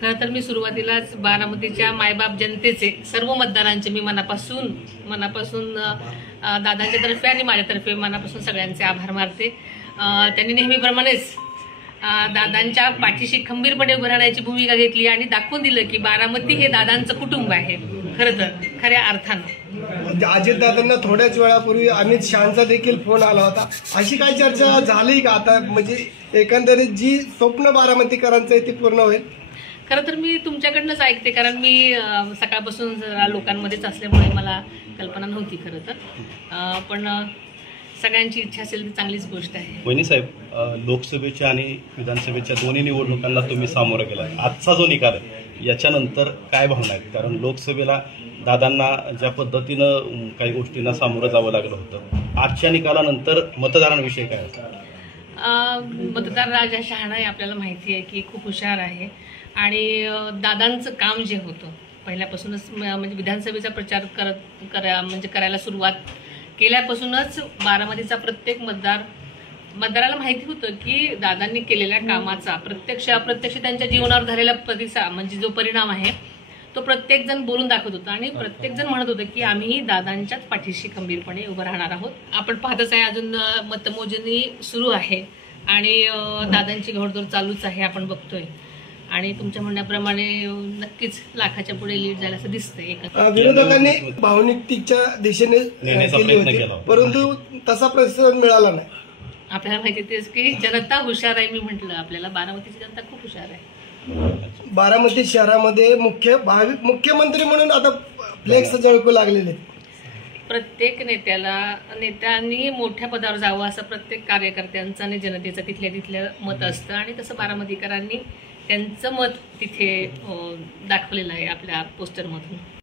खरं तर मी सुरुवातीलाच बारामतीच्या मायबाप जनतेचे सर्व मतदारांचे मी मनापासून दादांच्या तर्फे आणि माझ्यातर्फे मनापासून सगळ्यांचे आभार मानते। त्यांनी नेहमीप्रमाणेच दादांच्या पाठीशी खंबीरपणे उभं राहण्याची भूमिका घेतली आणि दाखवून दिलं की बारामती हे दादांचं कुटुंब आहे खरं तर खऱ्या अर्थानं। अजित दादांना थोड्याच वेळापूर्वी अमित शहांचा देखील फोन आला होता, अशी काय चर्चा झाली का आता? म्हणजे एकंदरीत जी स्वप्न बारामतीकरांचं आहे ते पूर्ण होईल? खरं तर मी तुमच्याकडनंच ऐकते, कारण मी सकाळपासून जरा लोकांमध्येच असल्यामुळे मला कल्पना नव्हती खरं तर, पण सगळ्यांची इच्छा असेल ती चांगलीच गोष्ट आहे। वहिनी साहेब, लोकसभेच्या आणि विधानसभेच्या दोन्ही निवडणुकांना तुम्ही सामोरं गेला, आजचा जो निकाल आहे याच्यानंतर काय भावना आहेत? कारण लोकसभेला दादांना ज्या पद्धतीनं काही गोष्टींना सामोरं जावं लागलं होतं, आजच्या निकालानंतर मतदारांविषयी काय असेल? मतदार राजा शहाणा आहे, आपल्याला माहिती आहे की खूप हुशार आहे आणि दादांचं काम जे होतं पहिल्यापासूनच म्हणजे विधानसभेचा प्रचार करायला सुरुवात केल्यापासूनच बारामतीचा प्रत्येक मतदाराला माहिती होतं की दादांनी केलेल्या कामाचा प्रत्यक्ष अप्रत्यक्ष त्यांच्या जीवनावर झालेला प्रतिसाद म्हणजे जो परिणाम आहे तो प्रत्येक जण बोलून दाखवत होता आणि प्रत्येक जण म्हणत होतं की आम्ही दादांच्याच पाठीशी खंबीरपणे उभं राहणार आहोत। आपण पाहतच आहे अजून मतमोजणी सुरू आहे आणि दादांची घोडदौड चालूच आहे, आपण बघतोय आणि तुमच्या म्हणण्याप्रमाणे नक्कीच लाखाच्या पुढे लीड जायला असं दिसतंय। विरोधकांनी भावनिकतेच्या दिशेने केली होती परंतु तसा प्रतिसाद मिळाला नाही। आपल्याला माहिती तेच की जनता हुशार आहे, मी म्हटलं आपल्याला बारामतीची जनता खूप हुशार आहे। बारामती शहरामध्ये मुख्यमंत्री म्हणून आता फ्लेक्स झळकू लागलेले, प्रत्येक नेत्यांनी मोठ्या पदावर जावं असं प्रत्येक कार्यकर्त्यांचं आणि जनतेचं तिथल्या मत असतं आणि तसं बारामतीकरांनी त्यांचं मत तिथे दाखवलेलं आहे आपल्या पोस्टरमधून।